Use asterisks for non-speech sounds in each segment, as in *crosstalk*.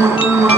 아.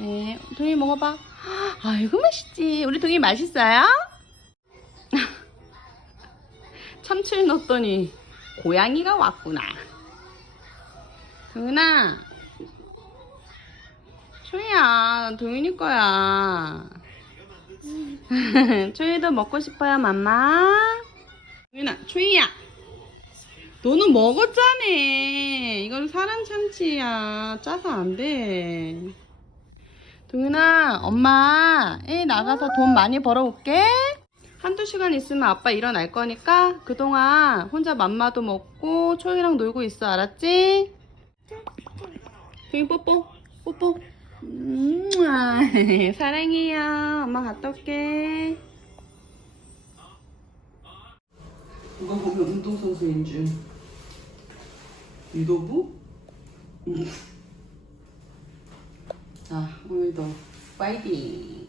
네, 도희 먹어봐. 아이고 맛있지. 우리 동이 맛있어요? *laughs* 참치를 넣었더니 고양이가 왔구나. 동윤아. 초이야, 동윤이 거야. *laughs* 초이도 먹고 싶어요, 맘마? 동윤아, 초이야. 너는 먹었잖아. 이건 사람 참치야. 짜서 안 돼. 동윤아, 엄마, 애 나가서 돈 많이 벌어올게. 한두 시간 있으면 아빠 일어날 거니까 그동안 혼자 맘마도 먹고 초이랑 놀고 있어, 알았지? 동이 뽀뽀, 뽀뽀. 음, *laughs* 사랑해요. 엄마 갔다 올게. 누가 보면 운동선수인 줄. 유도부? 자, 오늘도 파이팅!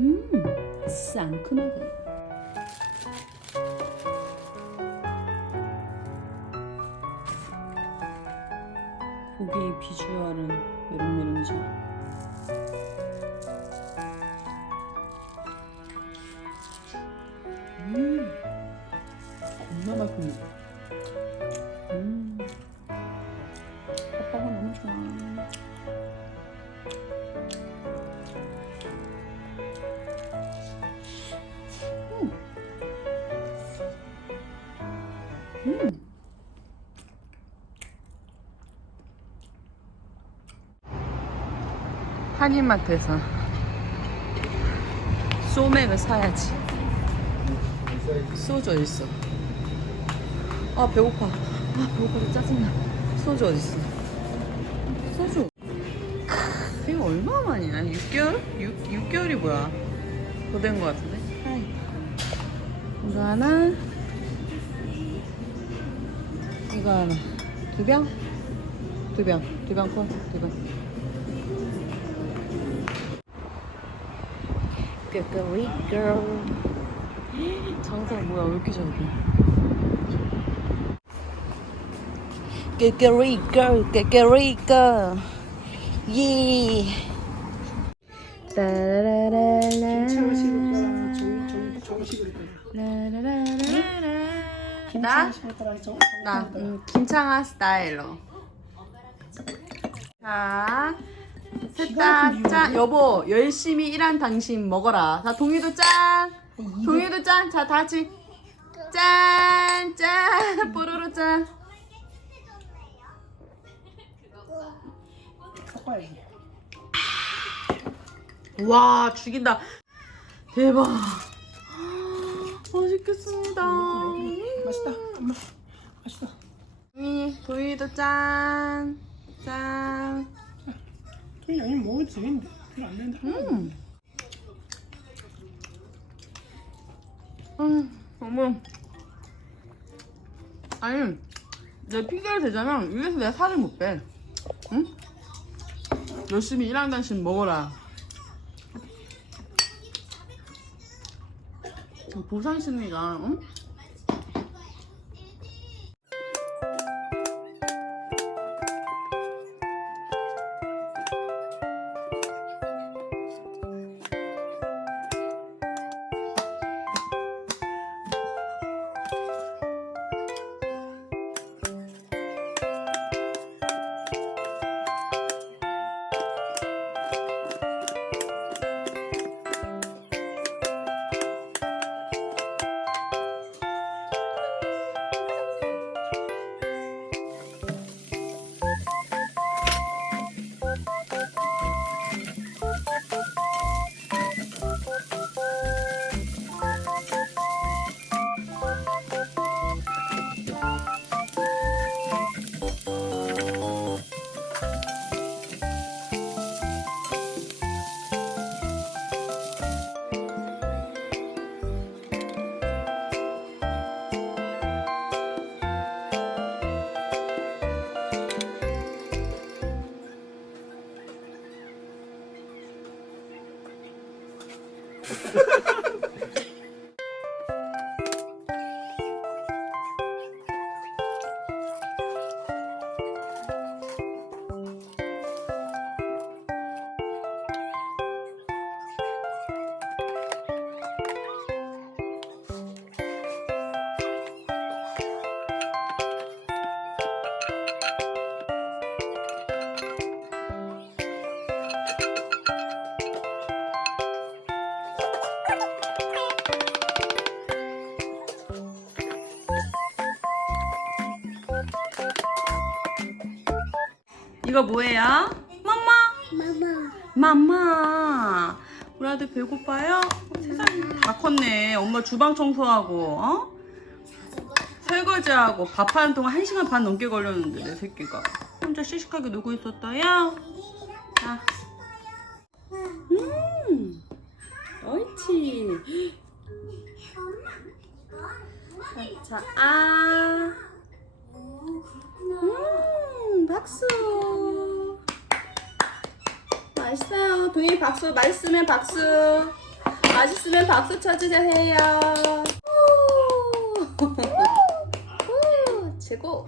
음, 상큼하군. 고기의 비주얼은 메롱메롱이죠. 음, 겁나 맛있네. 한인마트에서 소맥을 사야지. 소주 어딨어? 아 배고파. 아 배고파 짜증나. 소주 어딨어? 소주. 크, 이거 얼마 만이야? 6개월? 6, 6개월이 뭐야? 더 된 거 같은데? 하이. 이거 하나. 이거 하나. 두 병? 두 병. 두 병 콜. 두 병. 끄끄리 girl. *gasps* 장상 뭐야? 왜 이렇게 작아? 끄끄리 girl. 끄끄리 girl. 예. 나? 나 음, 김창아 스타일로. 자, 셋다 짠. 여보, 열심히 일한 당신 먹어라. 자, 동희도 짠. 동희도 짠. 자, 다 같이 짠, 짠. *laughs* 뽀로로 짠. 와, 죽인다. 대박. *gasps* 맛있겠습니다. 맛있다. 엄마. 맛있다. 미 도희도 짠. 짠. 돈이 아니면 먹어도 되겠는데. 별로 안 된다. 음. 음, 너무. 아니, 내 핑계를 대자면, 이래서 내가 살을 못 빼. 응? 열심히 일한 당신 먹어라. 저 보상 심리가 응? 이거 뭐예요? 맘마 마마. 맘마 우리 아들 배고파요? 세상에 다 컸네 엄마 주방 청소하고 어? 설거지하고 밥 하는 동안 1시간 반 넘게 걸렸는데 내 새끼가 혼자 씩씩하게 놀고 있었어요? 자. 음 옳지 자, 아. 음, 박수. 맛있어요. 동이 박수. 맛있으면 박수. 맛있으면 박수 쳐주세요. 최고.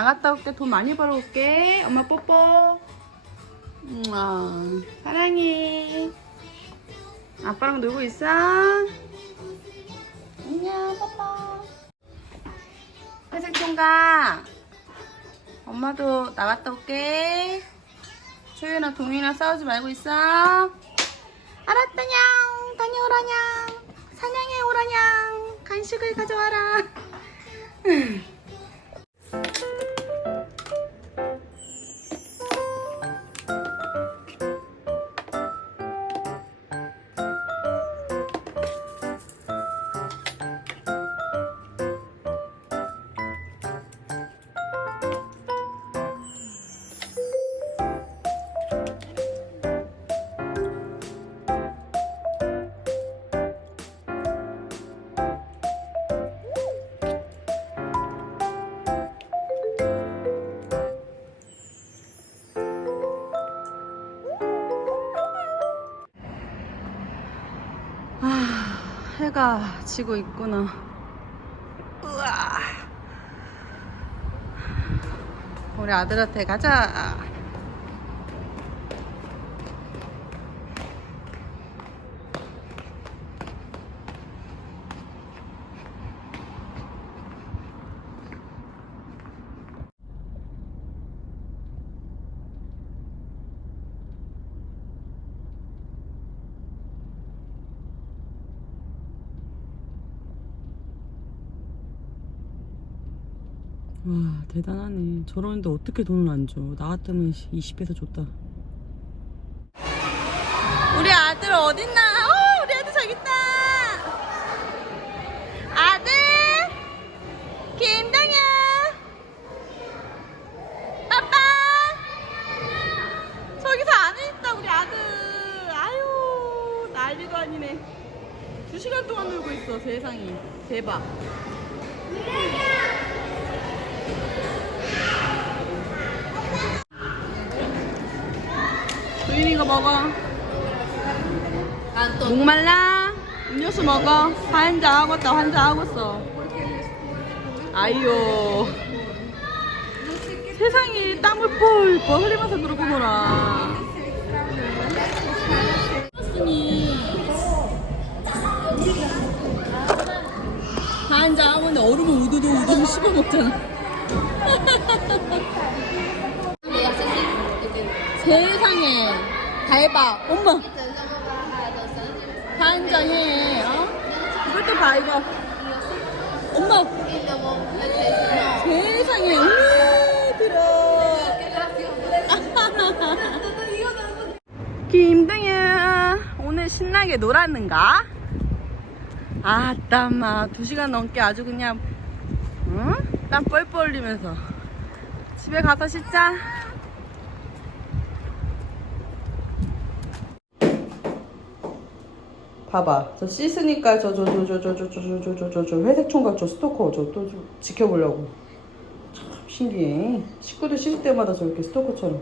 나갔다 올게. 돈 많이 벌어올게. 엄마 뽀뽀. 우와, 사랑해. 아빠랑 놀고 있어? 안녕, 뽀뽀. 회색 총각. 엄마도 나갔다 올게. 초윤아, 동윤아 싸우지 말고 있어. 알았다냥. 다녀오라냥. 사냥해 오라냥. 간식을 가져와라. *laughs* 해가 지고 있구나. 우와. 우리 아들한테 가자. 와 대단하네. 저러는데 어떻게 돈을 안 줘? 나 같으면 20배서 줬다. 우리 아들 어딨나? 어 우리 아들 저기 있다. 아들! 김동현! 아빠! 저기서 안에 있다 우리 아들. 아유 난리도 아니네. 두 시간 동안 놀고 있어 세상이. 대박 이 이거 먹어. 목말라 음료수 먹어. 환자 하고 있다 환자 하고 있어. 아이요 세상이 땀을 뻘뻘 흘리면서 그러구나 환자 하고 있는데 얼음을 우두두 우두두 씹어 먹잖아. *laughs* 세상에 대박 엄마. 한잔해 어? 이것도 봐 이거. 엄마. 세상에 언니 들어 김등현 오늘 신나게 놀았는가? 아땀아 두 시간 넘게 아주 그냥 응? 땀 뻘뻘 흘리면서. 집에 가서 씻자 봐봐 저 씻으니까 저 저 저 저 저 저 저 저 저 저 저 회색 총각 저 스토커 저 또 지켜보려고 참 신기해 식구들 씻을 때마다 저렇게 스토커처럼